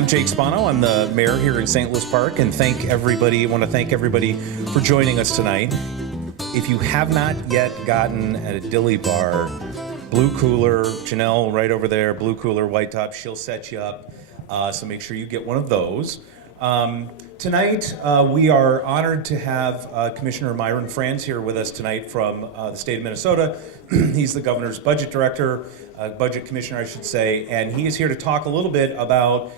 I'm Jake Spano. I'm the mayor here in St. Louis Park, and want to thank everybody for joining us tonight. If you have not yet gotten at a dilly bar, blue cooler, Janelle right over there, blue cooler, white top, she'll set you up. So make sure you get one of those. Tonight, we are honored to have Commissioner Myron Frans here with us tonight from the state of Minnesota. He's the governor's budget director, budget commissioner, I should say, and he is here to talk a little bit about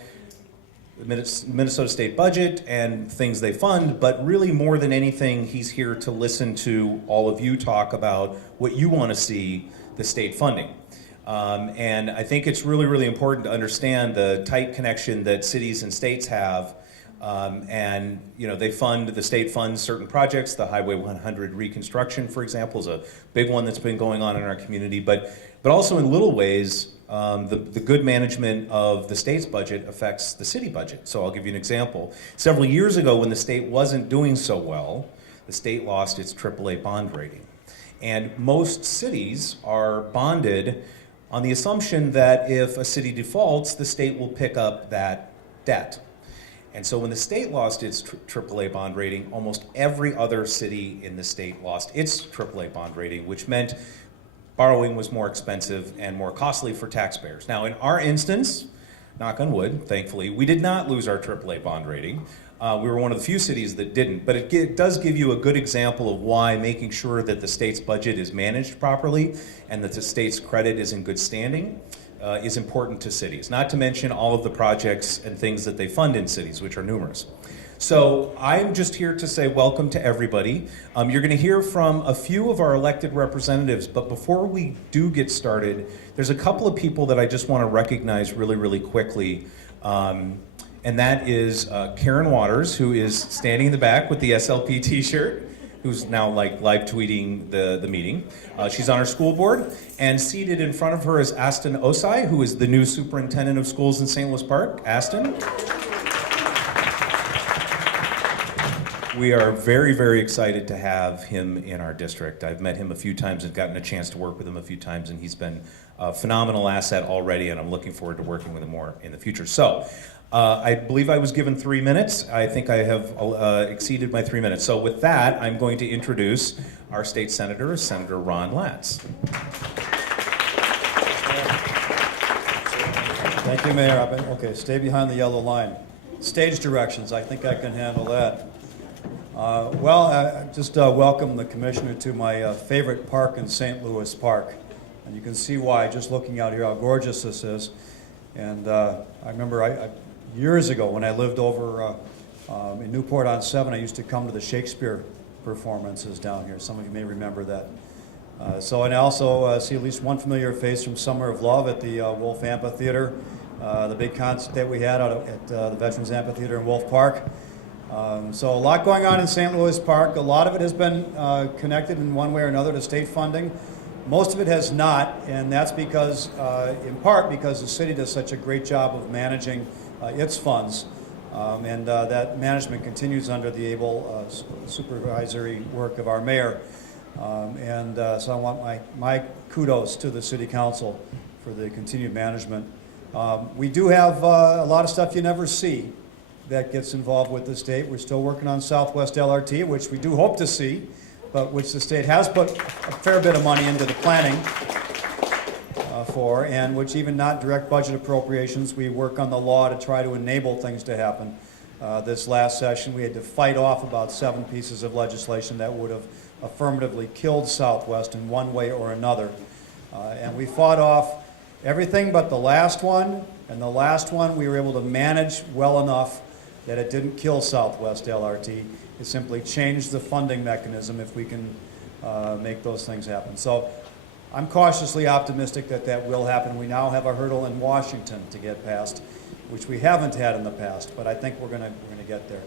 the Minnesota state budget and things they fund, but really more than anything, he's here to listen to all of you talk about what you want to see the state funding. And I think it's really, really important to understand the tight connection that cities and states have. And you know, the state funds certain projects. The Highway 100 reconstruction, for example, is a big one that's been going on in our community. But also in little ways, the good management of the state's budget affects the city budget. So I'll give you an example. Several years ago, when the state wasn't doing so well, the state lost its AAA bond rating. And most cities are bonded on the assumption that if a city defaults, the state will pick up that debt. And so when the state lost its AAA bond rating, almost every other city in the state lost its AAA bond rating, which meant borrowing was more expensive and more costly for taxpayers. Now, in our instance, knock on wood, thankfully, we did not lose our AAA bond rating. We were one of the few cities that didn't, but it does give you a good example of why making sure that the state's budget is managed properly and that the state's credit is in good standing is important to cities, not to mention all of the projects and things that they fund in cities, which are numerous. So I'm just here to say welcome to everybody. You're going to hear from a few of our elected representatives, but before we do get started, there's a couple of people that I just want to recognize really, really quickly. And that is Karen Waters, who is standing in the back with the SLP t-shirt, who's now like live tweeting the meeting. She's on our school board, and seated in front of her is Aston Osai, who is the new superintendent of schools in St. Louis Park. Aston. We are very, very excited to have him in our district. I've met him a few times and gotten a chance to work with him a few times, and he's been a phenomenal asset already, and I'm looking forward to working with him more in the future. So, I believe I was given 3 minutes. I think I have exceeded my 3 minutes. So with that, I'm going to introduce our state senator, Senator Ron Latz. Thank you, Mayor. Okay, stay behind the yellow line. Stage directions, I think I can handle that. Just welcome the commissioner to my favorite park in St. Louis Park. And you can see why, just looking out here, how gorgeous this is. And I remember years ago when I lived over in Newport-on-Severn, I used to come to the Shakespeare performances down here. Some of you may remember that. And I also see at least one familiar face from Summer of Love at the Wolf Amphitheater, the big concert that we had out at the Veterans Amphitheater in Wolf Park. So a lot going on in St. Louis Park. A lot of it has been connected in one way or another to state funding. Most of it has not, and that's because, in part, because the city does such a great job of managing its funds, and that management continues under the able supervisory work of our mayor. So I want my kudos to the city council for the continued management. We do have a lot of stuff you never see that gets involved with the state. We're still working on Southwest LRT, which we do hope to see, but which the state has put a fair bit of money into the planning for, and which even not direct budget appropriations, we work on the law to try to enable things to happen. This last session, we had to fight off about 7 pieces of legislation that would have affirmatively killed Southwest in one way or another. And we fought off everything but the last one, and the last one we were able to manage well enough that it didn't kill Southwest LRT. It simply changed the funding mechanism if we can make those things happen. So I'm cautiously optimistic that that will happen. We now have a hurdle in Washington to get past, which we haven't had in the past, but I think we're going to get there.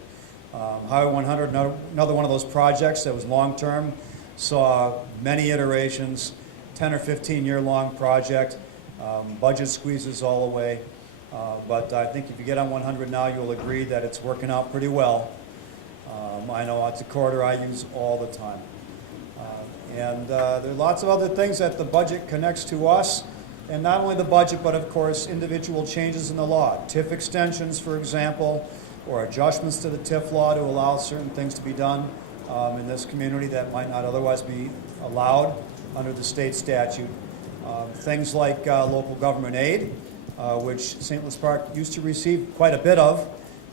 Highway 100, another one of those projects that was long-term, saw many iterations, 10 or 15-year long project, budget squeezes all the way. But I think if you get on 100 now, you'll agree that it's working out pretty well. I know it's a corridor I use all the time. There are lots of other things that the budget connects to us. And not only the budget, but of course individual changes in the law. TIF extensions, for example, or adjustments to the TIF law to allow certain things to be done in this community that might not otherwise be allowed under the state statute. Things like local government aid, which St. Louis Park used to receive quite a bit of.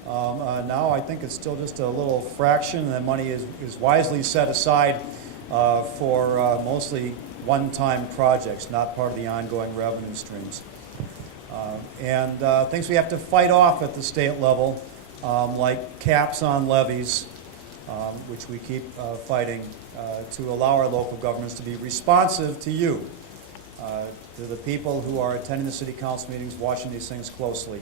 Now I think it's still just a little fraction, and that money is wisely set aside for mostly one-time projects, not part of the ongoing revenue streams. And things we have to fight off at the state level, like caps on levies, which we keep fighting to allow our local governments to be responsive to you, to the people who are attending the city council meetings, watching these things closely,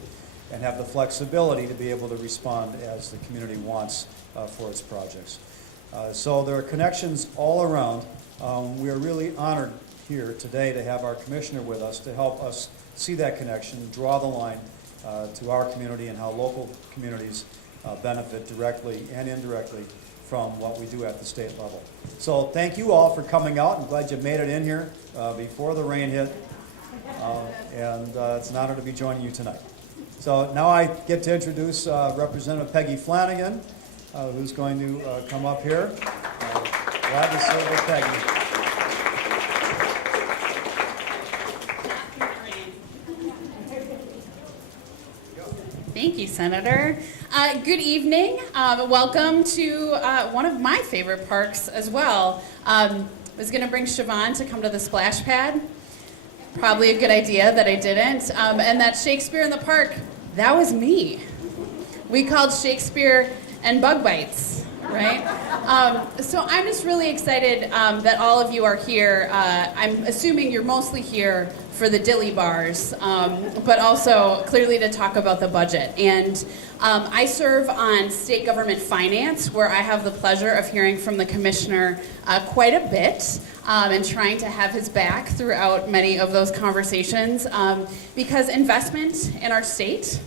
and have the flexibility to be able to respond as the community wants for its projects. So there are connections all around. We are really honored here today to have our commissioner with us to help us see that connection, draw the line to our community and how local communities benefit directly and indirectly from what we do at the state level. So thank you all for coming out. I'm glad you made it in here before the rain hit. And it's an honor to be joining you tonight. So now I get to introduce Representative Peggy Flanagan, who's going to come up here. Glad to serve with Peggy. Thank you, Senator. Good evening. Welcome to one of my favorite parks as well. I was going to bring Siobhan to come to the splash pad. Probably a good idea that I didn't. And that Shakespeare in the Park, that was me. We called Shakespeare and bug bites, right? So I'm just really excited that all of you are here. I'm assuming you're mostly here for the dilly bars, but also clearly to talk about the budget. And I serve on state government finance, where I have the pleasure of hearing from the commissioner quite a bit and trying to have his back throughout many of those conversations, because investment in our state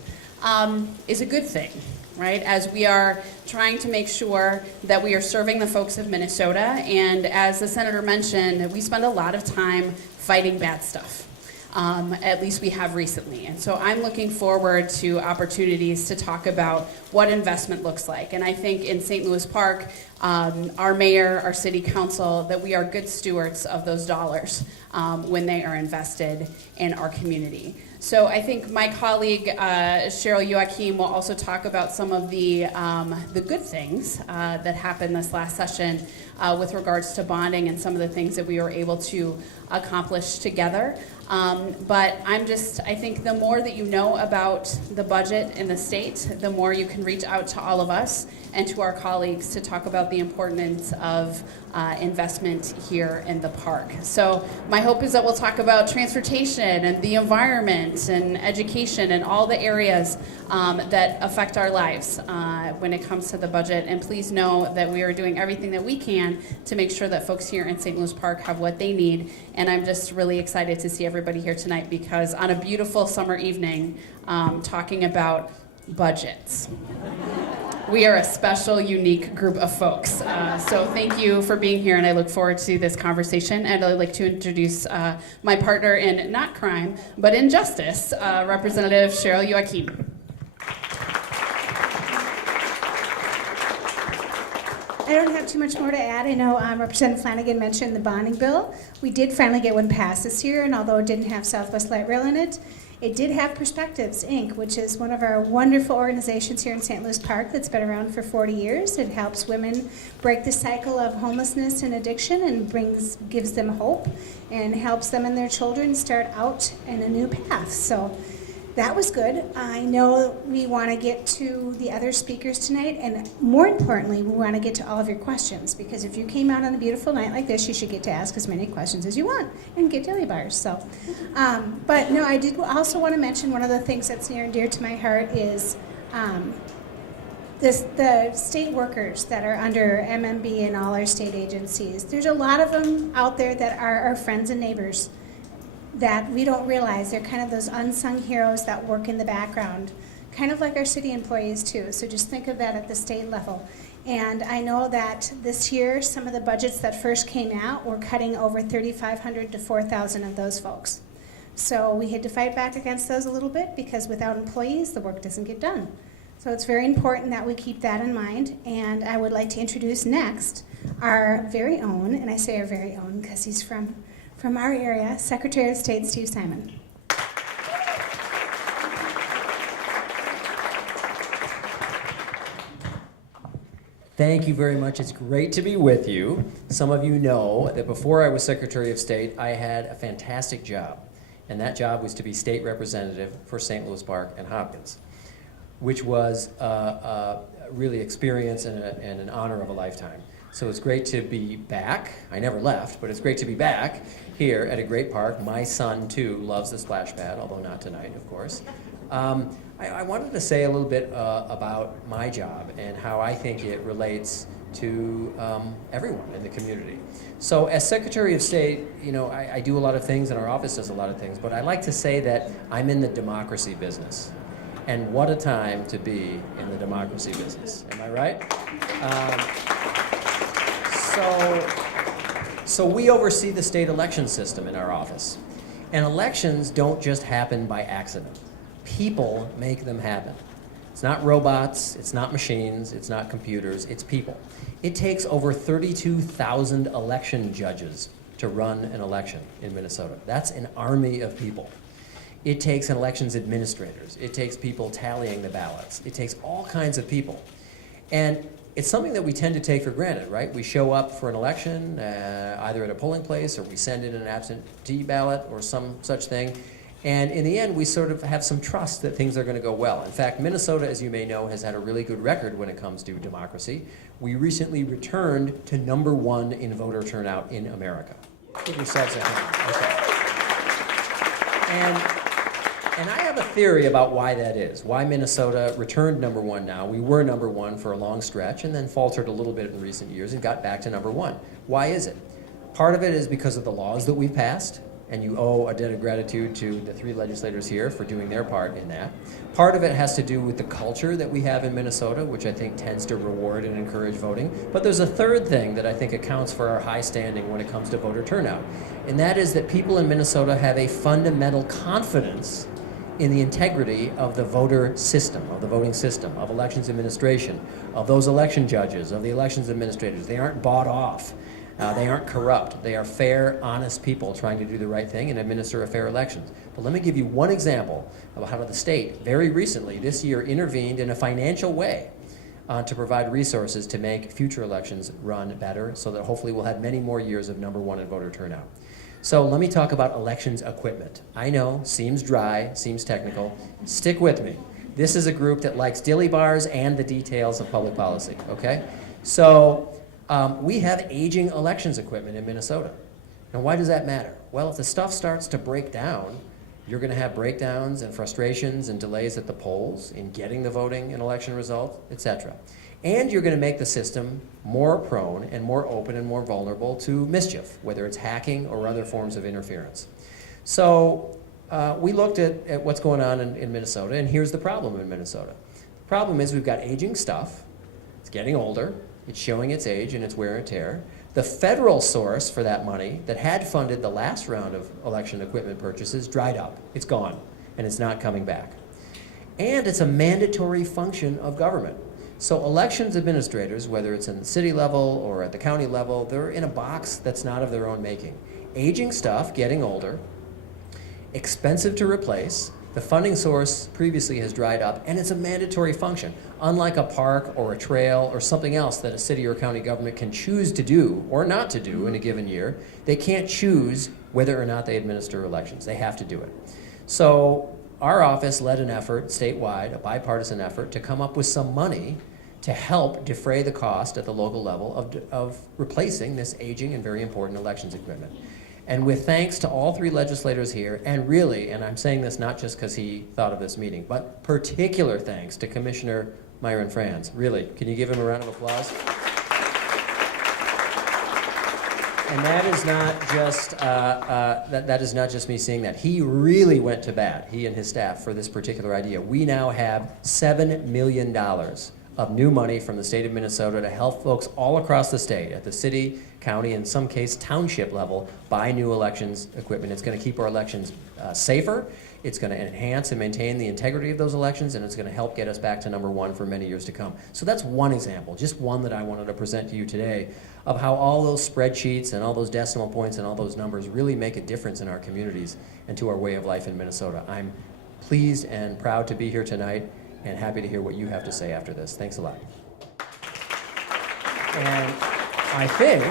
is a good thing, right? As we are trying to make sure that we are serving the folks of Minnesota, and as the senator mentioned, we spend a lot of time fighting bad stuff. At least we have recently. And so I'm looking forward to opportunities to talk about what investment looks like. And I think in St. Louis Park, our mayor, our city council, that we are good stewards of those dollars when they are invested in our community. So I think my colleague, Cheryl Youakim, will also talk about some of the good things that happened this last session with regards to bonding and some of the things that we were able to accomplish together. But I think the more that you know about the budget in the state, the more you can reach out to all of us and to our colleagues to talk about the importance of investment here in the park. So my hope is that we'll talk about transportation and the environment and education and all the areas that affect our lives when it comes to the budget. And please know that we are doing everything that we can to make sure that folks here in St. Louis Park have what they need. And I'm just really excited to see everybody here tonight, because on a beautiful summer evening, talking about budgets. We are a special, unique group of folks. So thank you for being here, and I look forward to this conversation. And I'd like to introduce my partner in not crime, but in justice, Representative Cheryl Youakim. I don't have too much more to add. I know Representative Flanagan mentioned the bonding bill. We did finally get one passed this year, and although it didn't have Southwest Light Rail in it, it did have Perspectives, Inc., which is one of our wonderful organizations here in St. Louis Park that's been around for 40 years. It helps women break the cycle of homelessness and addiction and gives them hope and helps them and their children start out in a new path. So that was good. I know we want to get to the other speakers tonight, and more importantly, we want to get to all of your questions, because if you came out on a beautiful night like this, you should get to ask as many questions as you want and get dilly bars. So, but no, I did also want to mention one of the things that's near and dear to my heart is the state workers that are under MMB and all our state agencies. There's a lot of them out there that are our friends and neighbors that we don't realize. They're kind of those unsung heroes that work in the background, kind of like our city employees too. So just think of that at the state level. And I know that this year, some of the budgets that first came out were cutting over 3,500 to 4,000 of those folks. So we had to fight back against those a little bit because without employees, the work doesn't get done. So it's very important that we keep that in mind. And I would like to introduce next our very own, and I say our very own because he's from our area, Secretary of State Steve Simon. Thank you very much. It's great to be with you. Some of you know that before I was Secretary of State, I had a fantastic job. And that job was to be state representative for St. Louis Park and Hopkins, which was really experience and an honor of a lifetime. So it's great to be back. I never left, but it's great to be back here at a great park. My son, too, loves the splash pad, although not tonight, of course. I wanted to say a little bit about my job and how I think it relates to everyone in the community. So as Secretary of State, you know, I do a lot of things and our office does a lot of things, but I like to say that I'm in the democracy business. And what a time to be in the democracy business. Am I right? So we oversee the state election system in our office. And elections don't just happen by accident. People make them happen. It's not robots, it's not machines, it's not computers, it's people. It takes over 32,000 election judges to run an election in Minnesota. That's an army of people. It takes an elections administrators. It takes people tallying the ballots. It takes all kinds of people. And it's something that we tend to take for granted, right? We show up for an election, either at a polling place or we send in an absentee ballot or some such thing. And in the end, we sort of have some trust that things are going to go well. In fact, Minnesota, as you may know, has had a really good record when it comes to democracy. We recently returned to #1 in voter turnout in America. Give yourselves a hand. Okay. And I have a theory about why that is, why Minnesota returned #1 now. We were #1 for a long stretch and then faltered a little bit in recent years and got back to #1. Why is it? Part of it is because of the laws that we've passed, and you owe a debt of gratitude to the 3 legislators here for doing their part in that. Part of it has to do with the culture that we have in Minnesota, which I think tends to reward and encourage voting. But there's a third thing that I think accounts for our high standing when it comes to voter turnout, and that is that people in Minnesota have a fundamental confidence in the integrity of the voter system, of the voting system, of elections administration, of those election judges, of the elections administrators. They aren't bought off. They aren't corrupt. They are fair, honest people trying to do the right thing and administer a fair elections. But let me give you one example of how the state very recently, this year, intervened in a financial way to provide resources to make future elections run better so that hopefully we'll have many more years of #1 in voter turnout. So let me talk about elections equipment. I know, seems dry, seems technical. Stick with me. This is a group that likes dilly bars and the details of public policy, okay? So we have aging elections equipment in Minnesota. Now why does that matter? Well, if the stuff starts to break down, you're going to have breakdowns and frustrations and delays at the polls in getting the voting and election result, etc. And you're going to make the system more prone and more open and more vulnerable to mischief, whether it's hacking or other forms of interference. So we looked at what's going on in Minnesota, and here's the problem in Minnesota. The problem is we've got aging stuff. It's getting older. It's showing its age and its wear and tear. The federal source for that money that had funded the last round of election equipment purchases dried up. It's gone, and it's not coming back. And it's a mandatory function of government. So elections administrators, whether it's in the city level or at the county level, they're in a box that's not of their own making. Aging stuff, getting older, expensive to replace, the funding source previously has dried up, and it's a mandatory function. Unlike a park or a trail or something else that a city or county government can choose to do or not to do in a given year, they can't choose whether or not they administer elections. They have to do it. So our office led an effort statewide, a bipartisan effort, to come up with some money to help defray the cost at the local level of replacing this aging and very important elections equipment. And with thanks to all 3 legislators here, and really, and I'm saying this not just because he thought of this meeting, but particular thanks to Commissioner Myron Frans. Really, can you give him a round of applause? And that is not just that is not just me saying that. He really went to bat, he and his staff, for this particular idea. We now have $7 million of new money from the state of Minnesota to help folks all across the state, at the city, county, in some case township level, buy new elections equipment. It's going to keep our elections safer. It's going to enhance and maintain the integrity of those elections, and it's going to help get us back to number one for many years to come. So that's one example, just one that I wanted to present to you today, of how all those spreadsheets and all those decimal points and all those numbers really make a difference in our communities and to our way of life in Minnesota. I'm pleased and proud to be here tonight and happy to hear what you have to say after this. Thanks a lot. And I think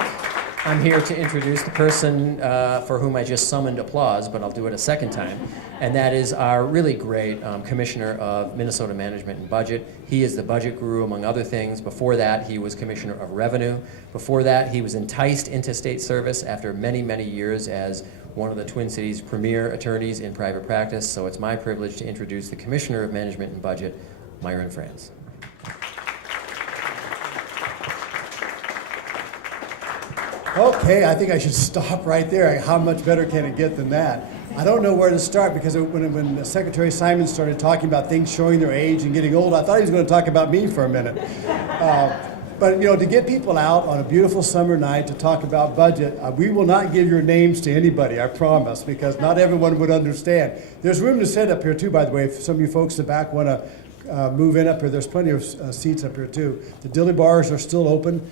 I'm here to introduce the person for whom I just summoned applause, but I'll do it a second time, and that is our really great Commissioner of Minnesota Management and Budget. He is the budget guru, among other things. Before that, he was Commissioner of Revenue. Before that, he was enticed into state service after many, many years as one of the Twin Cities' premier attorneys in private practice. So it's my privilege to introduce the Commissioner of Management and Budget, Myron Frans. Okay, I think I should stop right there. How much better can it get than that? I don't know where to start because when Secretary Simon started talking about things showing their age and getting old, I thought he was going to talk about me for a minute. But you know, to get people out on a beautiful summer night to talk about budget, we will not give your names to anybody, I promise, because not everyone would understand. There's room to sit up here too, by the way, if some of you folks in the back want to move in up here. There's plenty of seats up here too. The dilly bars are still open.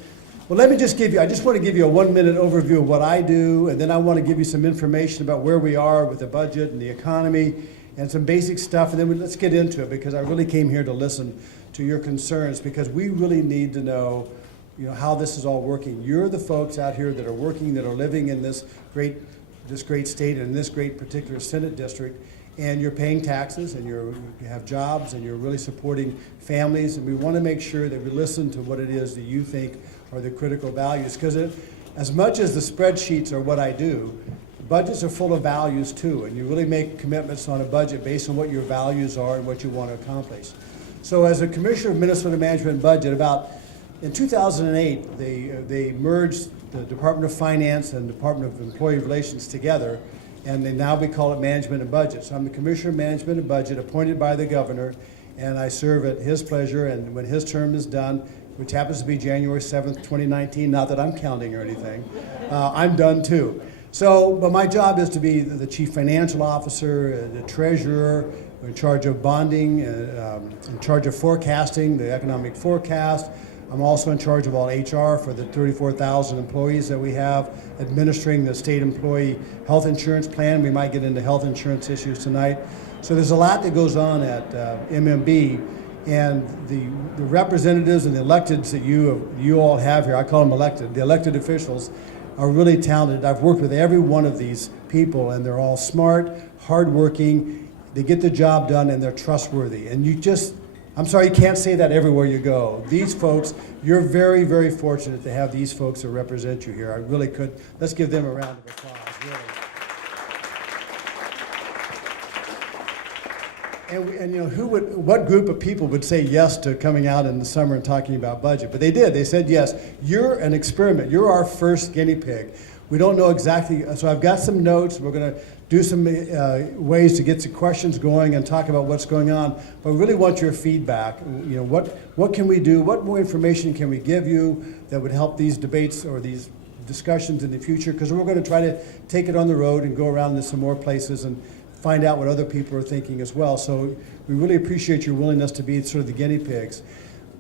Well, let me just I just want to give you a 1-minute overview of what I do, and then I want to give you some information about where we are with the budget and the economy and some basic stuff, and then let's get into it, because I really came here to listen to your concerns, because we really need to know, you know, how this is all working. You're the folks out here that are working, that are living in this great state and in this great particular Senate district, and you're paying taxes, and you have jobs, and you're really supporting families, and we want to make sure that we listen to what it is that you think are the critical values, because as much as the spreadsheets are what I do, budgets are full of values too, and you really make commitments on a budget based on what your values are and what you want to accomplish. So as a Commissioner of Minnesota Management and Budget, in 2008, they merged the Department of Finance and Department of Employee Relations together, and now we call it Management and Budget. So I'm the Commissioner of Management and Budget appointed by the governor, and I serve at his pleasure, and when his term is done, which happens to be January 7th, 2019, not that I'm counting or anything, I'm done too. So, but my job is to be the Chief Financial Officer, the Treasurer, in charge of bonding, in charge of forecasting, the economic forecast. I'm also in charge of all HR for the 34,000 employees that we have, administering the state employee health insurance plan. We might get into health insurance issues tonight. So there's a lot that goes on at MMB. And the representatives and the electeds that you all have here, I call them elected, the elected officials are really talented. I've worked with every one of these people, and they're all smart, hardworking, they get the job done, and they're trustworthy. And I'm sorry, you can't say that everywhere you go. These folks, you're very, very fortunate to have these folks that represent you here. I really could. Let's give them a round of applause, really. And you know, what group of people would say yes to coming out in the summer and talking about budget? But they did. They said yes. You're an experiment. You're our first guinea pig. We don't know exactly. So I've got some notes. We're going to do some ways to get some questions going and talk about what's going on. But we really want your feedback. You know, what can we do? What more information can we give you that would help these debates or these discussions in the future? Because we're going to try to take it on the road and go around to some more places and find out what other people are thinking as well. So we really appreciate your willingness to be sort of the guinea pigs.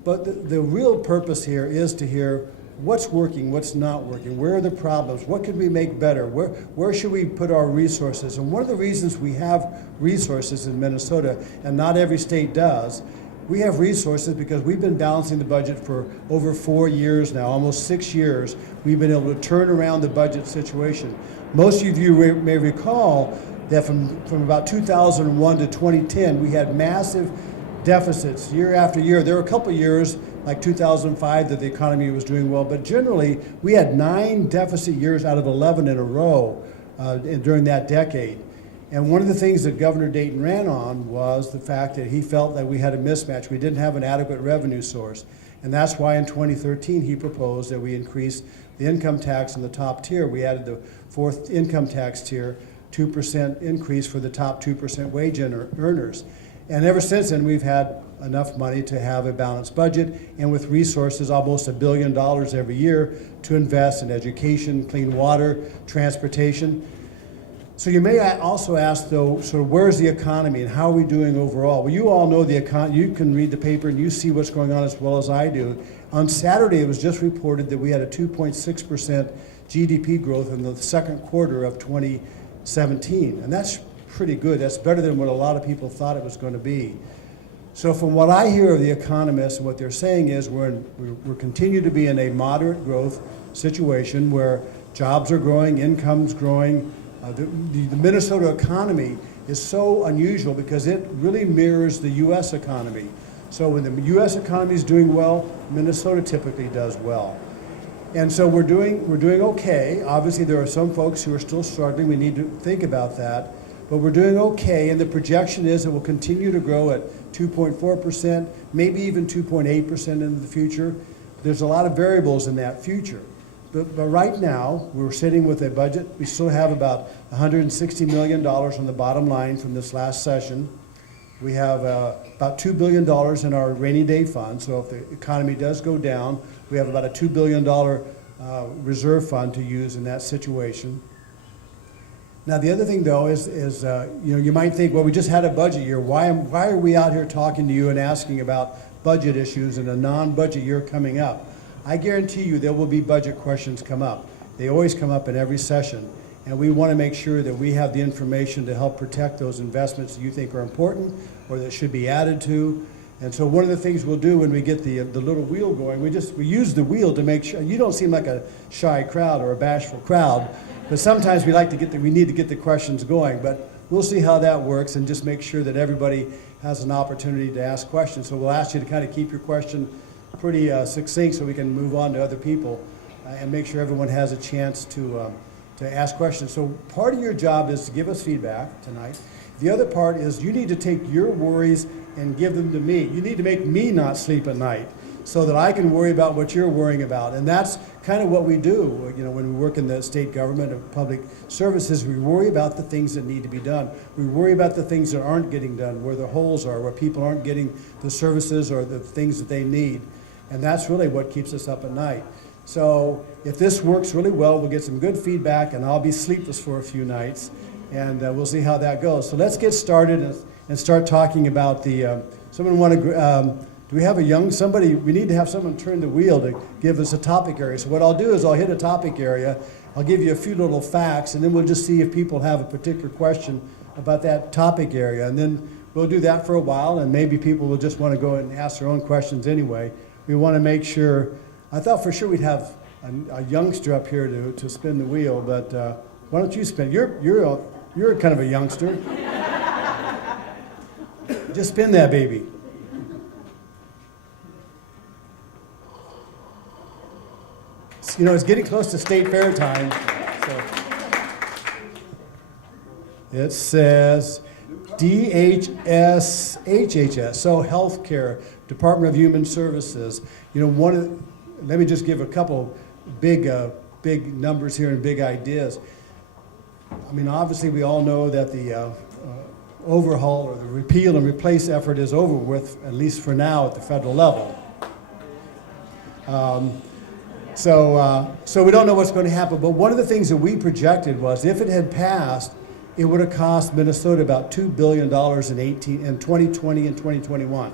But the real purpose here is to hear what's working, what's not working, where are the problems, what could we make better, where should we put our resources? And one of the reasons we have resources in Minnesota, and not every state does, we have resources because we've been balancing the budget for over 4 years now, almost 6 years. We've been able to turn around the budget situation. Most of you may recall that from about 2001 to 2010, we had massive deficits year after year. There were a couple of years, like 2005, that the economy was doing well, but generally, we had 9 deficit years out of 11 in a row during that decade. And one of the things that Governor Dayton ran on was the fact that he felt that we had a mismatch. We didn't have an adequate revenue source. And that's why in 2013, he proposed that we increase the income tax in the top tier. We added the 4th income tax tier, 2% increase for the top 2% wage earners. And ever since then, we've had enough money to have a balanced budget, and with resources, almost $1 billion every year to invest in education, clean water, transportation. So you may also ask, though, sort of where's the economy and how are we doing overall? Well, you all know the economy. You can read the paper and you see what's going on as well as I do. On Saturday, it was just reported that we had a 2.6% GDP growth in the second quarter of 2017, and that's pretty good. That's better than what a lot of people thought it was going to be. So from what I hear of the economists, what they're saying is we're continue to be in a moderate growth situation where jobs are growing, income's growing. The Minnesota economy is so unusual because it really mirrors the U.S. economy. So when the U.S. economy is doing well, Minnesota typically does well. And so we're doing okay. Obviously, there are some folks who are still struggling. We need to think about that. But we're doing okay, and the projection is it will continue to grow at 2.4%, maybe even 2.8% in the future. There's a lot of variables in that future. But right now, we're sitting with a budget. We still have about $160 million on the bottom line from this last session. We have about $2 billion in our rainy day fund. So if the economy does go down, we have about a $2 billion reserve fund to use in that situation. Now, the other thing, though, is you might think, well, we just had a budget year. Why are we out here talking to you and asking about budget issues in a non-budget year coming up? I guarantee you there will be budget questions come up. They always come up in every session, and we want to make sure that we have the information to help protect those investments that you think are important or that should be added to. And so one of the things we'll do when we get the little wheel going, we use the wheel to make sure. You don't seem like a shy crowd or a bashful crowd, but sometimes we need to get the questions going. But we'll see how that works and just make sure that everybody has an opportunity to ask questions. So we'll ask you to kind of keep your question pretty succinct so we can move on to other people and make sure everyone has a chance to ask questions. So part of your job is to give us feedback tonight. The other part is you need to take your worries and give them to me. You need to make me not sleep at night so that I can worry about what you're worrying about. And that's kind of what we do. When we work in the state government of public services, we worry about the things that need to be done. We worry about the things that aren't getting done, where the holes are, where people aren't getting the services or the things that they need. And that's really what keeps us up at night. So if this works really well, we'll get some good feedback, and I'll be sleepless for a few nights, and we'll see how that goes. So let's get started and start talking about the. Someone want to? Do we have somebody? We need to have someone turn the wheel to give us a topic area. So what I'll do is I'll hit a topic area. I'll give you a few little facts, and then we'll just see if people have a particular question about that topic area, and then we'll do that for a while, and maybe people will just want to go and ask their own questions anyway. We want to make sure. I thought for sure we'd have a youngster up here to spin the wheel, but why don't you spin? You're kind of a youngster. Just spin that baby. It's getting close to state fair time. So. It says DHS, so healthcare, Department of Human Services. Let me just give a couple big numbers here and big ideas. I mean, obviously we all know that the overhaul or the repeal and replace effort is over with, at least for now, at the federal level. So we don't know what's going to happen, but one of the things that we projected was if it had passed, it would have cost Minnesota about $2 billion in 2020 and 2021.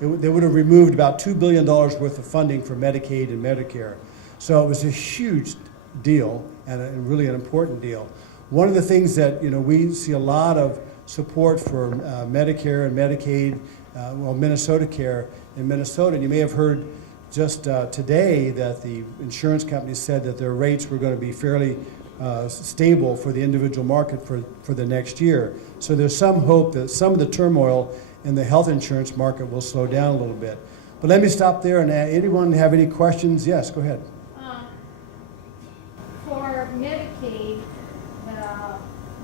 They would have removed about $2 billion worth of funding for Medicaid and Medicare. So it was a huge deal and really an important deal. One of the things that we see a lot of support for Medicare and Medicaid, Minnesota Care in Minnesota. And you may have heard just today that the insurance companies said that their rates were going to be fairly stable for the individual market for the next year. So there's some hope that some of the turmoil in the health insurance market will slow down a little bit. But let me stop there, and anyone have any questions? Yes, go ahead. For Medicaid,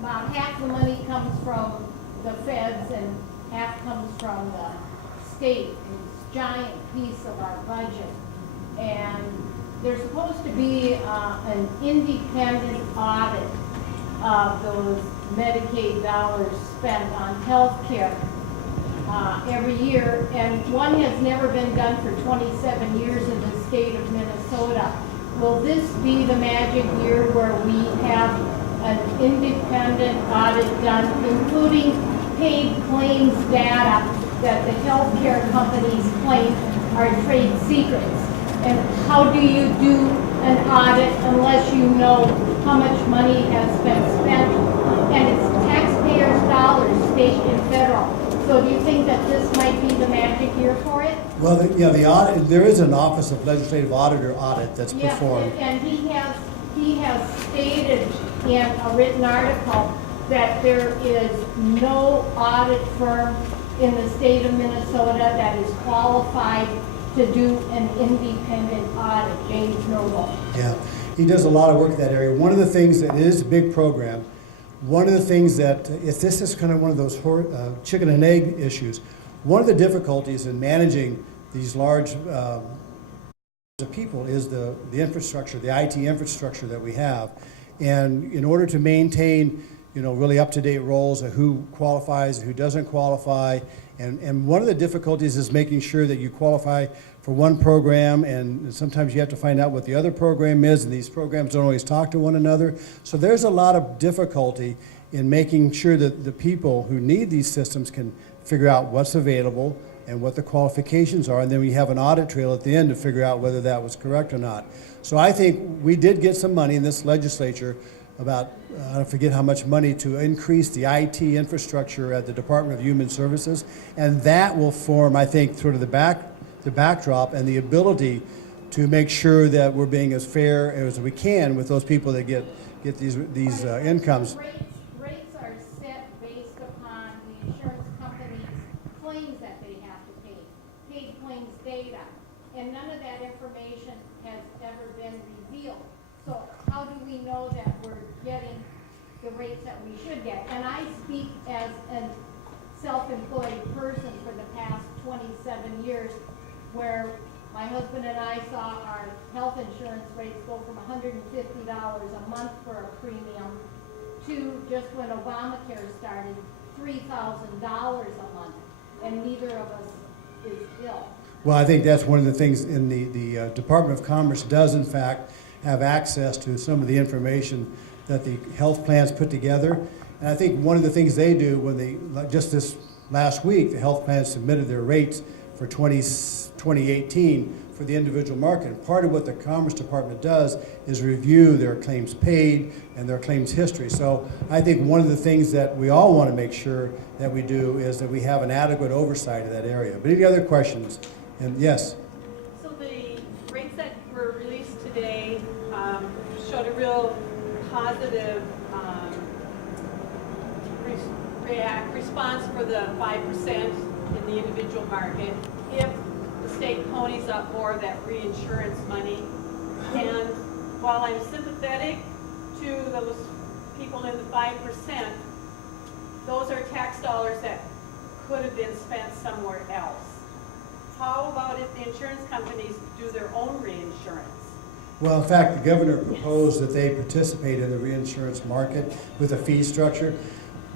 about half the money comes from the feds and half comes from the state. It's a giant piece of our budget. And there's supposed to be an independent audit of those Medicaid dollars spent on health care. every year, and one has never been done for 27 years in the state of Minnesota. Will this be the magic year where we have an independent audit done, including paid claims data that the healthcare companies claim are trade secrets? And how do you do an audit unless you know how much money has been spent? And it's taxpayers' dollars, state and federal. So do you think that this might be the magic year for it? Well, the audit, there is an Office of Legislative Auditor audit that's performed. Yes, and he has stated in a written article that there is no audit firm in the state of Minnesota that is qualified to do an independent audit. James Noble. Yeah, he does a lot of work in that area. One of the things that is a big program, one of the things that, if this is kind of one of those chicken and egg issues, one of the difficulties in managing these large of people is the infrastructure, the IT infrastructure that we have. And in order to maintain, really up-to-date roles of who qualifies and who doesn't qualify, and one of the difficulties is making sure that you qualify for one program, and sometimes you have to find out what the other program is, and these programs don't always talk to one another. So there's a lot of difficulty in making sure that the people who need these systems can figure out what's available and what the qualifications are, and then we have an audit trail at the end to figure out whether that was correct or not. So I think we did get some money in this legislature, about, I forget how much money, to increase the IT infrastructure at the Department of Human Services, and that will form, I think, sort of the backdrop and the ability to make sure that we're being as fair as we can with those people that get these incomes. Rates are set based upon the insurance company's claims that they have to pay, paid claims data, and none of that information has ever been revealed. So how do we know that we're getting the rates that we should get? And I speak as a self-employed person for the past 27 years, where my husband and I saw our health insurance rates go from $150 a month for a premium to, just when Obamacare started, $3,000 a month, and neither of us is ill. Well, I think that's one of the things in the Department of Commerce does, in fact, have access to some of the information that the health plans put together. And I think one of the things they do when they, just this last week, the health plans submitted their rates for 2018 for the individual market. And part of what the Commerce Department does is review their claims paid and their claims history. So I think one of the things that we all want to make sure that we do is that we have an adequate oversight of that area. But any other questions? And yes? So the rates that were released today showed a real positive response for the 5% in the individual market if the state ponies up more of that reinsurance money. And while I'm sympathetic to those people in the 5%, those are tax dollars that could have been spent somewhere else. How about if the insurance companies do their own reinsurance? Well, in fact, the governor proposed that they participate in the reinsurance market with a fee structure.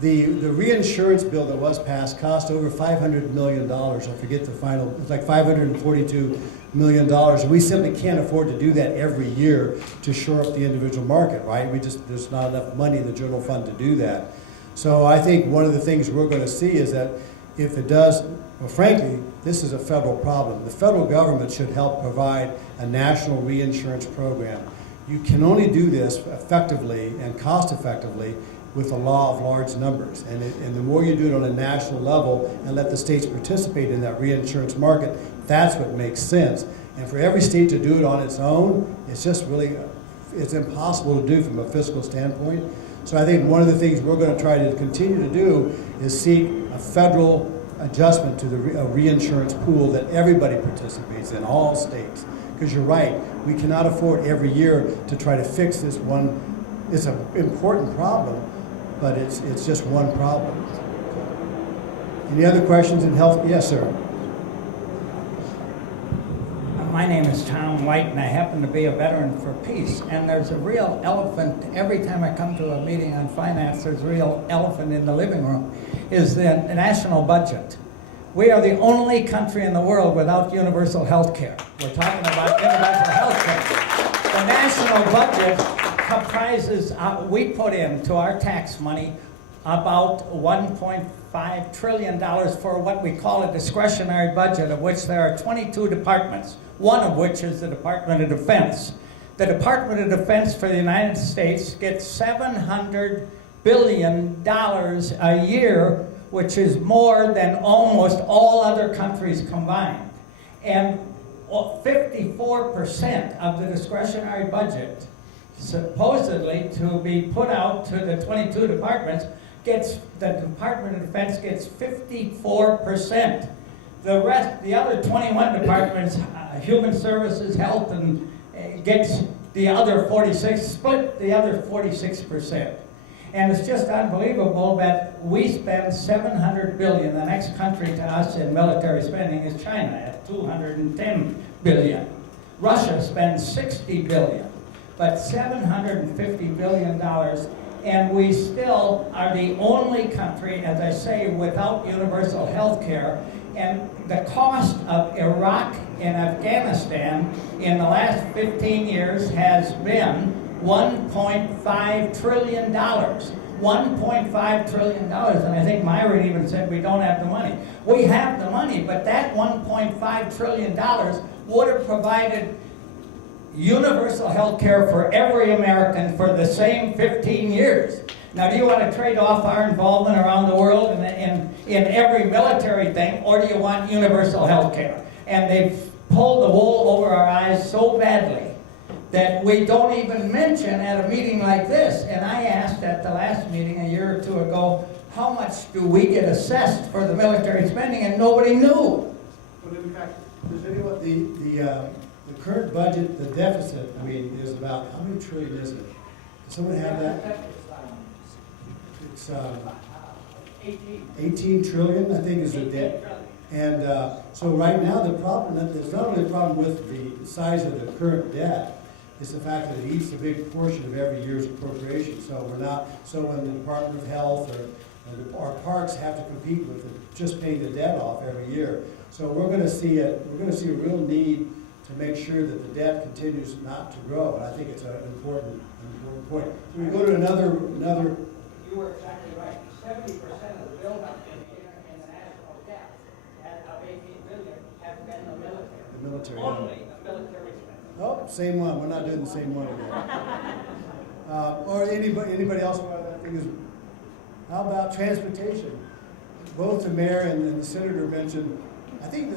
The reinsurance bill that was passed cost over $500 million. I forget the final, it's like $542 million. We simply can't afford to do that every year to shore up the individual market, right? There's not enough money in the general fund to do that. So I think one of the things we're going to see is that if it does, well, frankly, this is a federal problem. The federal government should help provide a national reinsurance program. You can only do this effectively and cost effectively with a law of large numbers. And the more you do it on a national level and let the states participate in that reinsurance market, that's what makes sense. And for every state to do it on its own, it's just really, it's impossible to do from a fiscal standpoint. So I think one of the things we're going to try to continue to do is seek a federal adjustment to the reinsurance pool that everybody participates in, all states. Because you're right, we cannot afford every year to try to fix this one. It's an important problem, but it's just one problem. Any other questions in health? Yes, sir. My name is Tom White, and I happen to be a veteran for peace. And there's a real elephant, every time I come to a meeting on finance, there's a real elephant in the living room, is the national budget. We are the only country in the world without universal health care. We're talking about universal health care. The national budget comprises, we put into our tax money about $1.5 trillion for what we call a discretionary budget, of which there are 22 departments, one of which is the Department of Defense. The Department of Defense for the United States gets $700 billion a year, which is more than almost all other countries combined. And 54% of the discretionary budget, supposedly to be put out to the 22 departments, the Department of Defense gets 54%. The rest, the other 21 departments, Human Services, Health, and gets the other 46, split the other 46%. And it's just unbelievable that we spend $700 billion. The next country to us in military spending is China at $210 billion. Russia spends $60 billion, but $750 billion, and we still are the only country, as I say, without universal health care. And the cost of Iraq and Afghanistan in the last 15 years has been $1.5 trillion. $1.5 trillion, and I think Myron even said we don't have the money. We have the money, but that $1.5 trillion would have provided universal health care for every American for the same 15 years. Now, do you want to trade off our involvement around the world in every military thing, or do you want universal health care? And they've pulled the wool over our eyes so badly that we don't even mention at a meeting like this. And I asked at the last meeting a year or two ago, how much do we get assessed for the military spending, and nobody knew. But in fact, does anyone, the current budget, the deficit, I mean, is about, how many trillion is it? Does someone have that? It's 18 trillion, I think, is the debt. And so right now, the problem, there's not only a problem with the size of the current debt, it's the fact that it eats a big portion of every year's appropriation. So when the Department of Health or our parks have to compete with just paying the debt off every year. So we're going to see a real need to make sure that the debt continues not to grow. And I think it's an important point. So we go to another. You were exactly right. 70% of the buildup in the national debt of 18 billion has been the military. The military. Only the military spending. Oh, same one. We're not doing the same one again. Or anybody else? How about transportation? Both the mayor and the senator mentioned. I think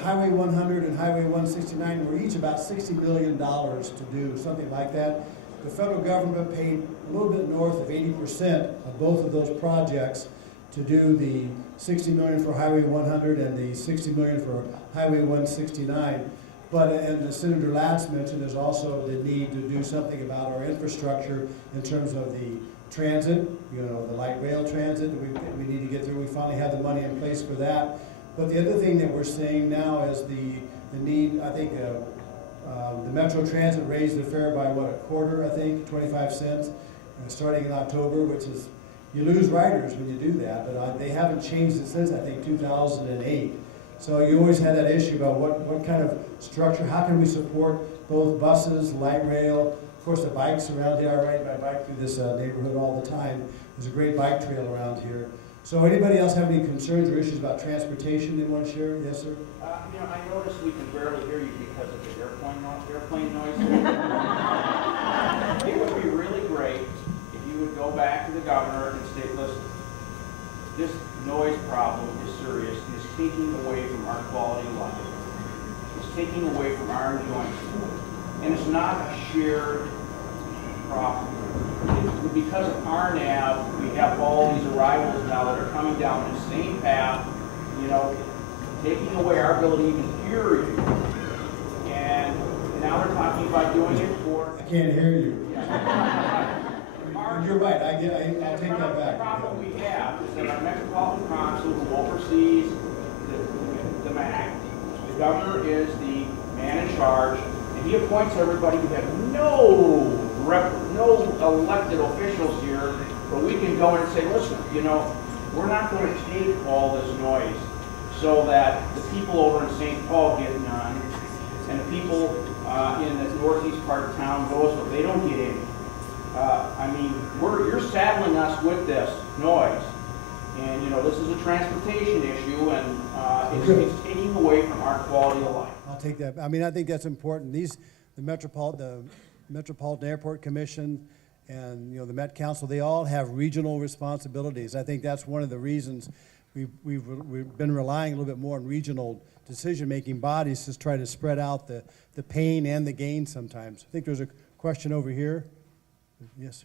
Highway 100 and Highway 169 were each about $60 million to do something like that. The federal government paid a little bit north of 80% of both of those projects to do the $60 million for Highway 100 and the $60 million for Highway 169. But, and Senator Latz mentioned, there's also the need to do something about our infrastructure in terms of the transit, the light rail transit that we need to get through. We finally have the money in place for that. But the other thing that we're seeing now is the need, I think, the Metro Transit raised the fare by, what, a quarter, I think, 25 cents, starting in October, which is, you lose riders when you do that, but they haven't changed it since, I think, 2008. So you always had that issue about what kind of structure, how can we support both buses, light rail, of course the bikes around here. I ride my bike through this neighborhood all the time. There's a great bike trail around here. So anybody else have any concerns or issues about transportation they want to share? Yes, sir? I noticed we can barely hear you because of the airplane noise. It would be really great if you would go back to the governor and say, listen, this noise problem is serious and it's taking away from our quality of life. It's taking away from our enjoyment. And it's not a shared problem. Because of RNAV, we have all these arrivals now that are coming down the same path, taking away our ability to even hear you. And now they're talking about doing it for... I can't hear you. You're right, I'll take that back. The problem we have is that our Metropolitan Council, who oversees the MAC, the governor is the man in charge, and he appoints everybody. We have no elected officials here, but we can go in and say, listen, we're not going to take all this noise. so that the people over in St. Paul get none, and the people in the northeast part of town, Roseville, they don't get any. I mean, you're saddling us with this noise, and you know this is a transportation issue, and it's taking away from our quality of life. I'll take that. I mean, I think that's important. The Metropolitan Airport Commission and the Met Council, they all have regional responsibilities. I think that's one of the reasons we've been relying a little bit more on regional decision-making bodies to try to spread out the pain and the gain sometimes. I think there's a question over here. Yes.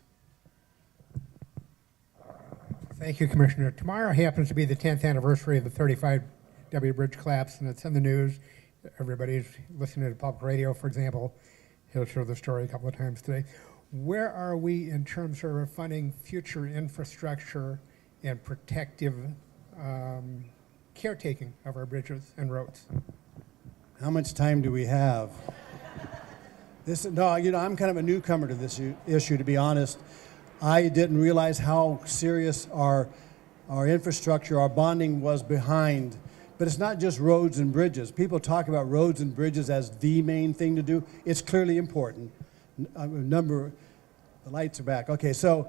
Thank you, Commissioner. Tomorrow happens to be the 10th anniversary of the 35W bridge collapse, and it's in the news. Everybody's listening to public radio, for example. He'll show the story a couple of times today. Where are we in terms of funding future infrastructure and protective caretaking of our bridges and roads? How much time do we have? I'm kind of a newcomer to this issue, to be honest. I didn't realize how serious our infrastructure, our bonding was behind. But it's not just roads and bridges. People talk about roads and bridges as the main thing to do. It's clearly important. The lights are back. Okay, so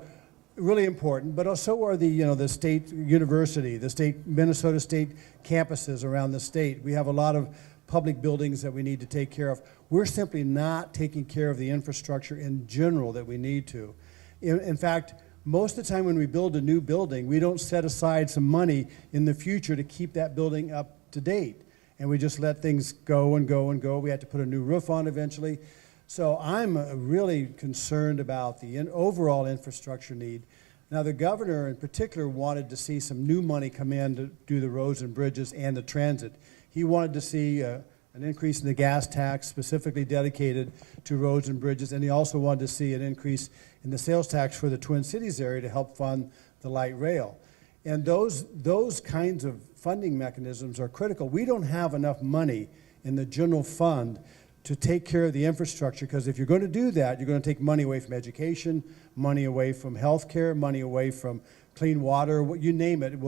really important. But also are the state university, the Minnesota State campuses around the state. We have a lot of public buildings that we need to take care of. We're simply not taking care of the infrastructure in general that we need to. In fact, most of the time when we build a new building, we don't set aside some money in the future to keep that building up to date. And we just let things go and go and go. We had to put a new roof on eventually. So I'm really concerned about the overall infrastructure need. Now, the governor in particular wanted to see some new money come in to do the roads and bridges and the transit. He wanted to see an increase in the gas tax specifically dedicated to roads and bridges, and he also wanted to see an increase in the sales tax for the Twin Cities area to help fund the light rail. And those kinds of funding mechanisms are critical. We don't have enough money in the general fund to take care of the infrastructure, because if you're going to do that, you're going to take money away from education, money away from health care, money away from clean water, you name it.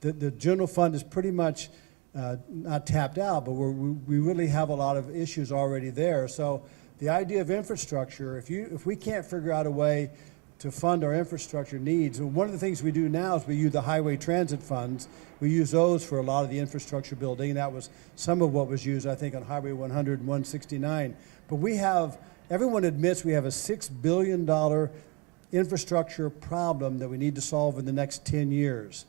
The general fund is pretty much not tapped out, but we really have a lot of issues already there. So the idea of infrastructure, if we can't figure out a way to fund our infrastructure needs, and one of the things we do now is we use the highway transit funds. We use those for a lot of the infrastructure building, and that was some of what was used, I think, on Highway 100 and 169. But everyone admits we have a $6 billion infrastructure problem that we need to solve in the next 10 years.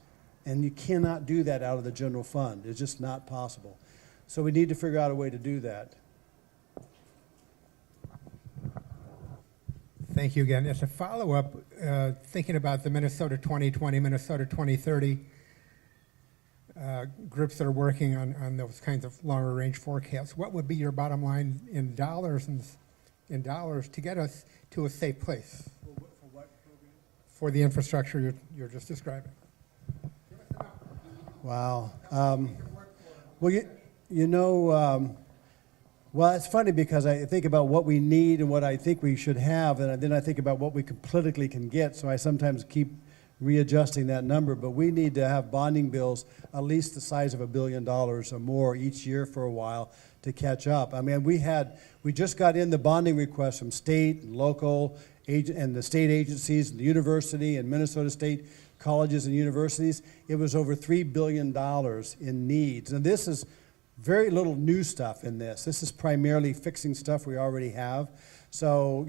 And you cannot do that out of the general fund. It's just not possible. So we need to figure out a way to do that. Thank you again. As a follow-up, thinking about the Minnesota 2020, Minnesota 2030 groups that are working on those kinds of longer range forecasts, what would be your bottom line in dollars to get us to a safe place? For what program? For the infrastructure you're just describing. Wow. Well, it's funny because I think about what we need and what I think we should have, and then I think about what we politically can get, so I sometimes keep readjusting that number. But we need to have bonding bills at least the size of $1 billion or more each year for a while to catch up. I mean, we just got in the bonding requests from state and local and the state agencies and the university and Minnesota State colleges and universities. It was over $3 billion in needs. And this is very little new stuff in this. This is primarily fixing stuff we already have. So,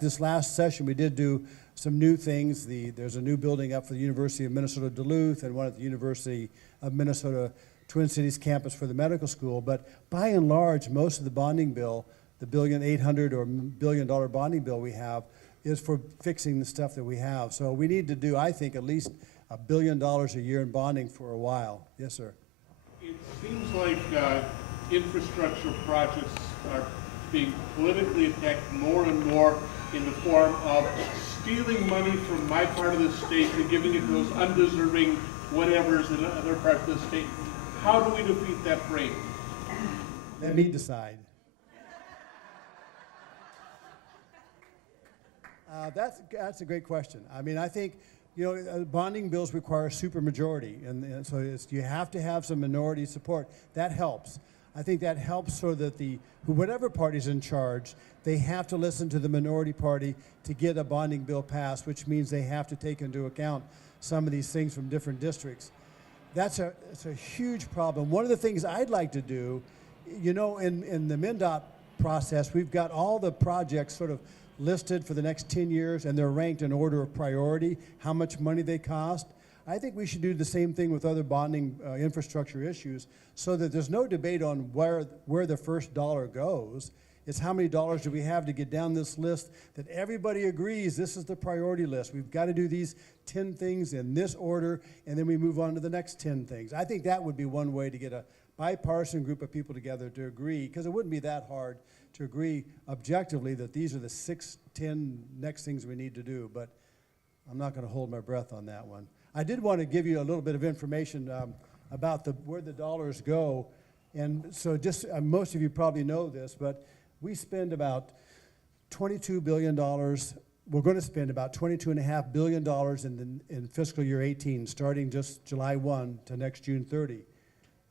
this last session we did do some new things. There's a new building up for the University of Minnesota Duluth and one at the University of Minnesota Twin Cities campus for the medical school. But by and large, most of the bonding bill, the $1.8 billion or $1 billion bonding bill we have, is for fixing the stuff that we have. So we need to do, I think, at least $1 billion a year in bonding for a while. Yes, sir. It seems like infrastructure projects are being politically attacked more and more in the form of stealing money from my part of the state and giving it to those undeserving whatevers in other parts of the state. How do we defeat that brain? Let me decide. That's a great question. I mean, I think You know, bonding bills require supermajority, and so you have to have some minority support. That helps. I think that helps so that whatever party's in charge, they have to listen to the minority party to get a bonding bill passed, which means they have to take into account some of these things from different districts. It's a huge problem. One of the things I'd like to do, you know, in the MnDOT process, we've got all the projects sort of listed for the next 10 years, and they're ranked in order of priority, how much money they cost. I think we should do the same thing with other bonding infrastructure issues so that there's no debate on where the first dollar goes. It's how many dollars do we have to get down this list that everybody agrees this is the priority list. We've got to do these 10 things in this order, and then we move on to the next 10 things. I think that would be one way to get a bipartisan group of people together to agree, because it wouldn't be that hard to agree objectively that these are the 6, 10 next things we need to do, but I'm not going to hold my breath on that one. I did want to give you a little bit of information about where the dollars go, and so just most of you probably know this, but we spend about $22 billion. We're going to spend about $22.5 billion in fiscal year 18, starting just July 1 to next June 30.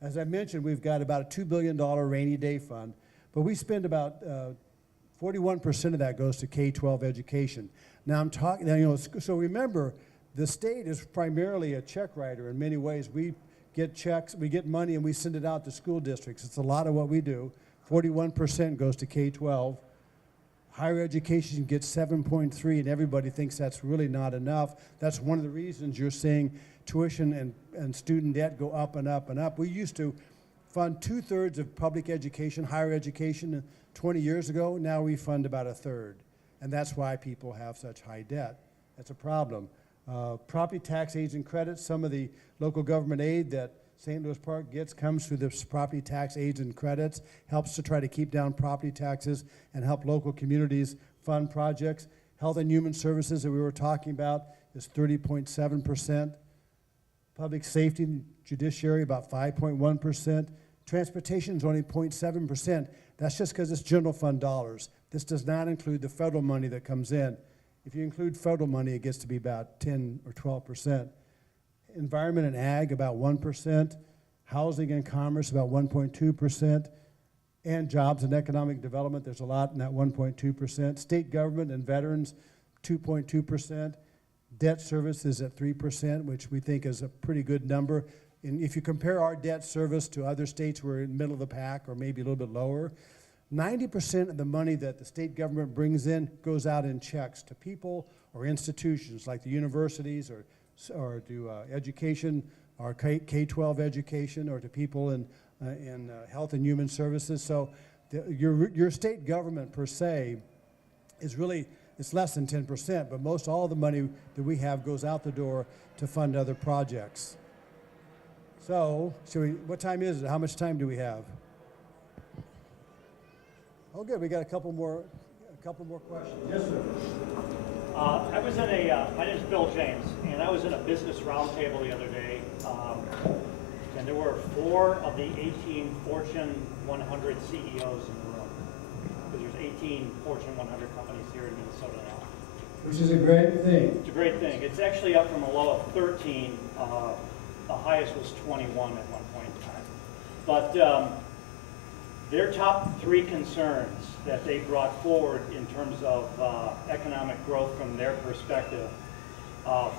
As I mentioned, we've got about a $2 billion rainy day fund, but we spend about 41% of that goes to K-12 education. Now I'm talking, you know, so remember, the state is primarily a check writer in many ways. We get checks, we get money, and we send it out to school districts. It's a lot of what we do. 41% goes to K-12. Higher education gets 7.3, and everybody thinks that's really not enough. That's one of the reasons you're seeing tuition and student debt go up and up and up. We used to fund 2/3 of public education, higher education, 20 years ago. Now we fund about 1/3, and that's why people have such high debt. That's a problem. Property tax aids and credits, some of the local government aid that St. Louis Park gets comes through the property tax aids and credits, helps to try to keep down property taxes and help local communities fund projects. Health and Human Services that we were talking about is 30.7%. Public Safety and Judiciary about 5.1%. Transportation is only 0.7%. That's just because it's general fund dollars. This does not include the federal money that comes in. If you include federal money, it gets to be about 10 or 12%. Environment and ag, about 1%. Housing and commerce, about 1.2%. And jobs and economic development, there's a lot in that 1.2%. State government and veterans, 2.2%. Debt service is at 3%, which we think is a pretty good number. And if you compare our debt service to other states, we're in the middle of the pack or maybe a little bit lower. 90% of the money that the state government brings in goes out in checks to people or institutions like the universities or to education or K-12 education or to people in health and human services. So your state government per se is really, it's less than 10%, but most all the money that we have goes out the door to fund other projects. So, what time is it? How much time do we have? Oh, good. We got a couple more questions. Yes, sir. I was in my name is Bill James, and I was in a business roundtable the other day, and there were 4 of the 18 Fortune 100 CEOs in the room. Because there's 18 Fortune 100 companies here in Minnesota now. Which is a great thing. It's a great thing. It's actually up from a low of 13. The highest was 21 at one point in time. But their top 3 concerns that they brought forward in terms of economic growth from their perspective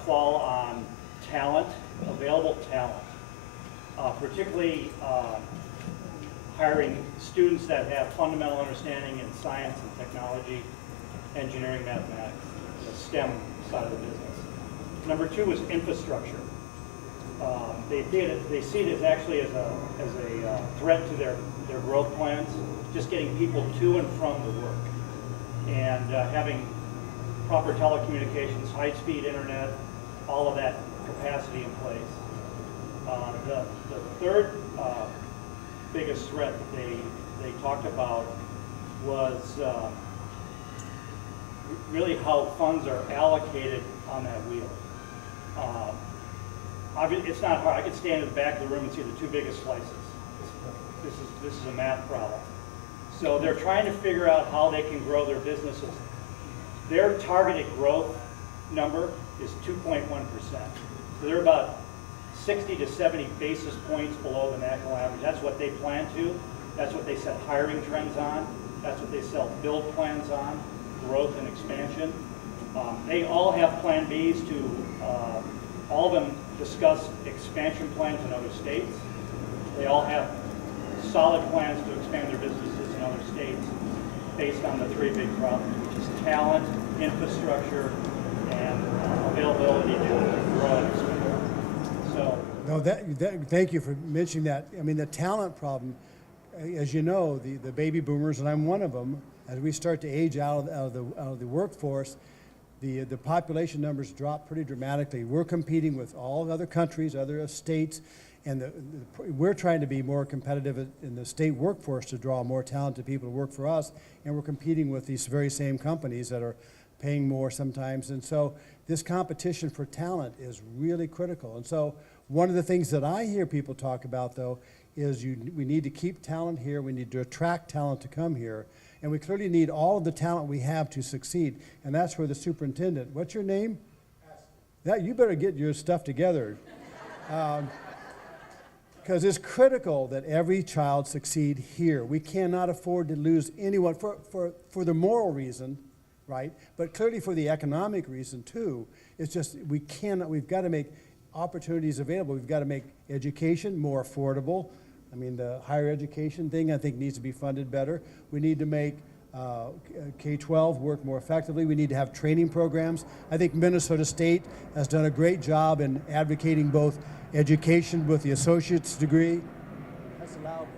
fall on talent, available talent, particularly hiring students that have fundamental understanding in science and technology, engineering, mathematics, the STEM side of the business. Number 2 is infrastructure. They see it as actually as a threat to their growth plans, just getting people to and from the work, and having proper telecommunications, high-speed internet, all of that capacity in place. The third biggest threat that they talked about was really how funds are allocated on that wheel. It's not hard. I could stand in the back of the room and see the 2 biggest slices. This is a math problem. So they're trying to figure out how they can grow their businesses. Their targeted growth number is 2.1%. So they're about 60 to 70 basis points below the national average. That's what they plan to. That's what they set hiring trends on. That's what they sell build plans on, growth and expansion. They all have Plan Bs to, all of them discuss expansion plans in other states. They all have solid plans to expand their businesses in other states based on the three big problems, which is talent, infrastructure, and availability to grow and expand. So, No, thank you for mentioning that. I mean, the talent problem, as you know, the baby boomers, and I'm one of them, as we start to age out of the workforce, the population numbers drop pretty dramatically. We're competing with all other countries, other states, and we're trying to be more competitive in the state workforce to draw more talented people to work for us, and we're competing with these very same companies that are paying more sometimes. And so this competition for talent is really critical. And so one of the things that I hear people talk about, though, is we need to keep talent here, we need to attract talent to come here, and we clearly need all of the talent we have to succeed. And that's where the superintendent, what's your name? That, you better get your stuff together. Because it's critical that every child succeed here. We cannot afford to lose anyone for the moral reason, right? But clearly for the economic reason too. It's just we've got to make opportunities available. We've got to make education more affordable. I mean, the higher education thing I think needs to be funded better. We need to make K-12 work more effectively. We need to have training programs. I think Minnesota State has done a great job in advocating both education with the associate's degree. That's a loud one.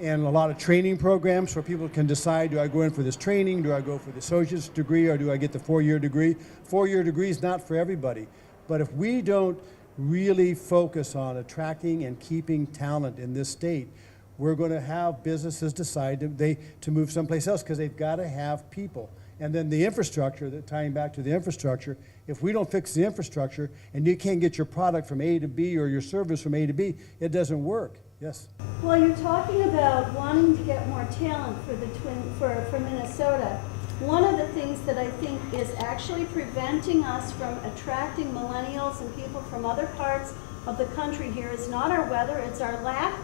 And a lot of training programs where people can decide, do I go in for this training, do I go for the associate's degree, or do I get the four-year degree? Four-year degree is not for everybody. But if we don't really focus on attracting and keeping talent in this state, we're going to have businesses decide to move someplace else because they've got to have people. And then the infrastructure, tying back to the infrastructure, if we don't fix the infrastructure and you can't get your product from A to B or your service from A to B, it doesn't work. Yes? Well, you're talking about wanting to get more talent for Minnesota. One of the things that I think is actually preventing us from attracting millennials and people from other parts of the country here is not our weather, it's our lack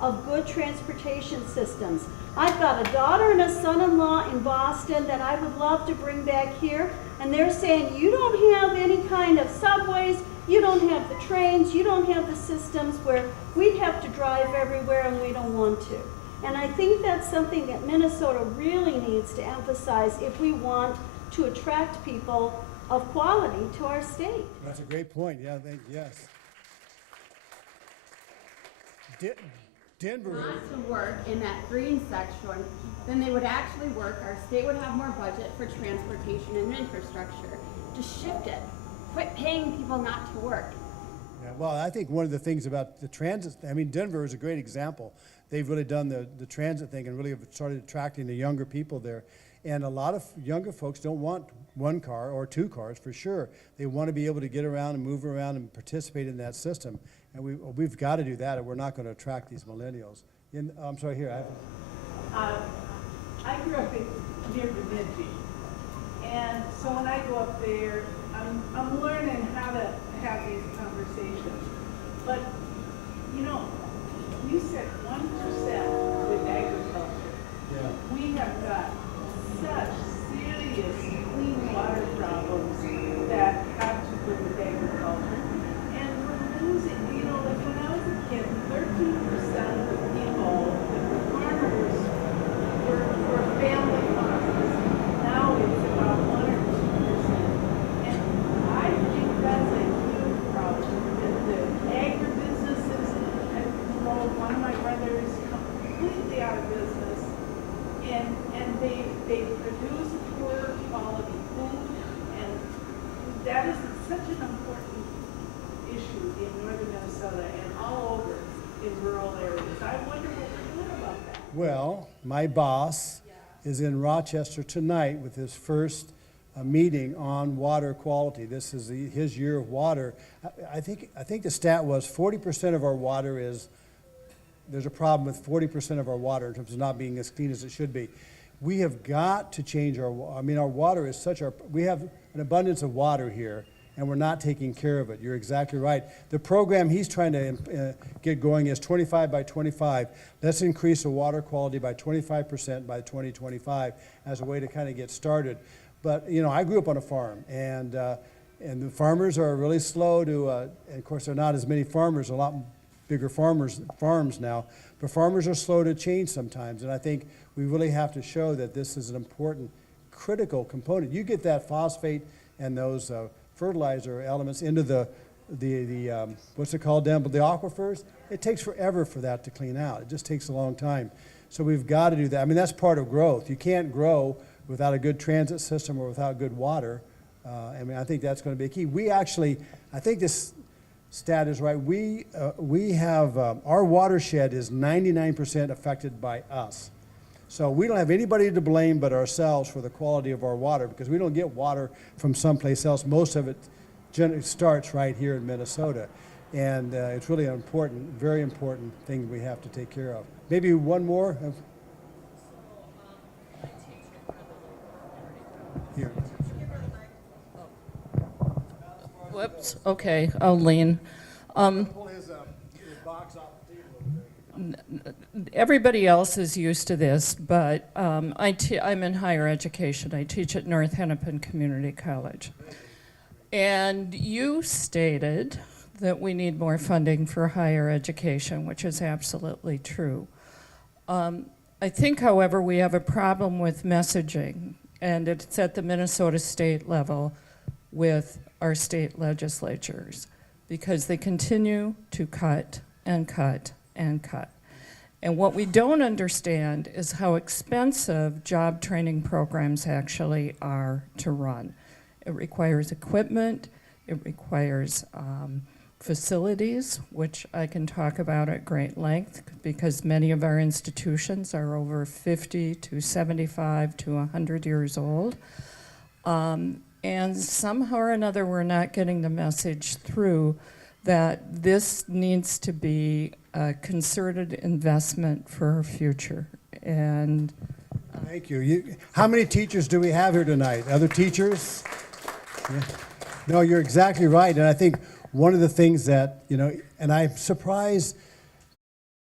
of good transportation systems. I've got a daughter and a son-in-law in Boston that I would love to bring back here, and they're saying, you don't have any kind of subways, you don't have the trains, you don't have the systems where we'd have to drive everywhere and we don't want to. And I think that's something that Minnesota really needs to emphasize if we want to attract people of quality to our state. That's a great point. Yeah, yes. Denver. Want to work in that green section, then they would actually work. Our state would have more budget for transportation and infrastructure. Just shift it. Quit paying people not to work. Yeah, well, I think one of the things about the transit, I mean, Denver is a great example. They've really done the transit thing and really have started attracting the younger people there. And a lot of younger folks don't want one car or two cars for sure. They want to be able to get around and move around and participate in that system. And we've got to do that, or we're not going to attract these millennials. I'm sorry, here. I grew up near Bemidji. And so when I go up there, I'm learning how to have these conversations. But, you know, you said 1% with agriculture. Yeah. We have got such serious clean water problems that have to do with agriculture. And we're losing, you know, like when I was a kid, 13% of the people that were farmers were family farmers. Now it's about 1 or 2%. And I think that's a huge problem. The agribusinesses, and you know, one of my brothers completely out of business, and they produce poor quality food, and that is such an important issue in northern Minnesota and all over in rural areas. I wonder what we're doing about that. Well, my boss is in Rochester tonight with his first meeting on water quality. This is his year of water. I think the stat was 40% of our water is, there's a problem with 40% of our water in terms of not being as clean as it should be. we have got to change our water is we have an abundance of water here, and we're not taking care of it. You're exactly right. The program he's trying to get going is 25 by 25. Let's increase the water quality by 25% by 2025 as a way to kind of get started. But, I grew up on a farm, and the farmers are really slow to, and of course there are not as many farmers, a lot bigger farms now, but farmers are slow to change sometimes, and I think we really have to show that this is an important, critical component. You get that phosphate and those fertilizer elements into the what's it called down, but the aquifers, it takes forever for that to clean out. It just takes a long time. So we've got to do that. That's part of growth. You can't grow without a good transit system or without good water. I think that's going to be a key. We actually, I think this stat is right. We have, our watershed is 99% affected by us. So we don't have anybody to blame but ourselves for the quality of our water, because we don't get water from someplace else. Most of it starts right here in Minnesota. And it's really an important, very important thing we have to take care of. Maybe one more? Here. Whoops, okay, I'll lean. Everybody else is used to this, but I'm in higher education. I teach at North Hennepin Community College. And you stated that we need more funding for higher education, which is absolutely true. I think, however, we have a problem with messaging, and it's at the Minnesota state level with our state legislatures, because they continue to cut and cut and cut. And what we don't understand is how expensive job training programs actually are to run. It requires equipment, it requires facilities, which I can talk about at great length, because many of our institutions are over 50 to 75 to 100 years old. And somehow or another, we're not getting the message through that this needs to be a concerted investment for our future. And thank you. How many teachers do we have here tonight? Other teachers? Yeah. No, you're exactly right. And I think one of the things that, and I'm surprised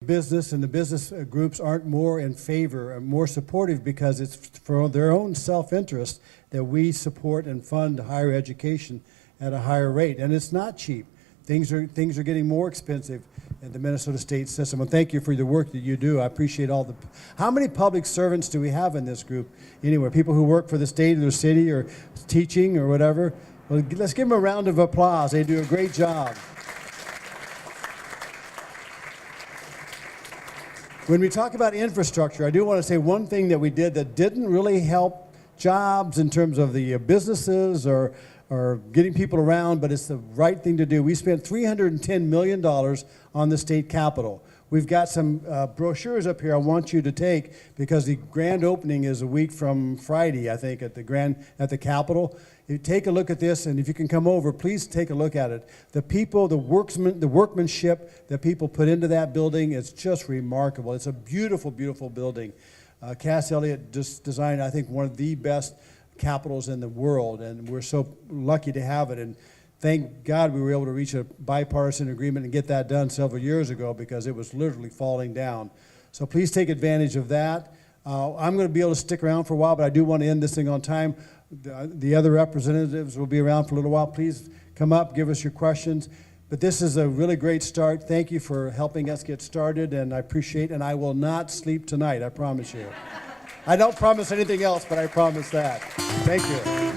business and the business groups aren't more in favor, more supportive, because it's for their own self-interest that we support and fund higher education at a higher rate. And it's not cheap. Things are getting more expensive in the Minnesota state system. And thank you for the work that you do. I appreciate all the. How many public servants do we have in this group? Anyway, people who work for the state or the city or teaching or whatever. Well, let's give them a round of applause. They do a great job. When we talk about infrastructure, I do want to say one thing that we did that didn't really help jobs in terms of the businesses or getting people around, but it's the right thing to do. We spent $310 million on the state capitol. We've got some brochures up here I want you to take, because the grand opening is a week from Friday, I think, at the Capitol. You take a look at this, and if you can come over, please take a look at it. The people, the workmanship that people put into that building is just remarkable. It's a beautiful, beautiful building. Cass Elliott just designed, I think, one of the best capitals in the world, and we're so lucky to have it. And thank God we were able to reach a bipartisan agreement and get that done several years ago, because it was literally falling down. So please take advantage of that. I'm going to be able to stick around for a while, but I do want to end this thing on time. The other representatives will be around for a little while. Please come up, give us your questions. But this is a really great start. Thank you for helping us get started, and I appreciate it. And I will not sleep tonight, I promise you. I don't promise anything else, but I promise that. Thank you.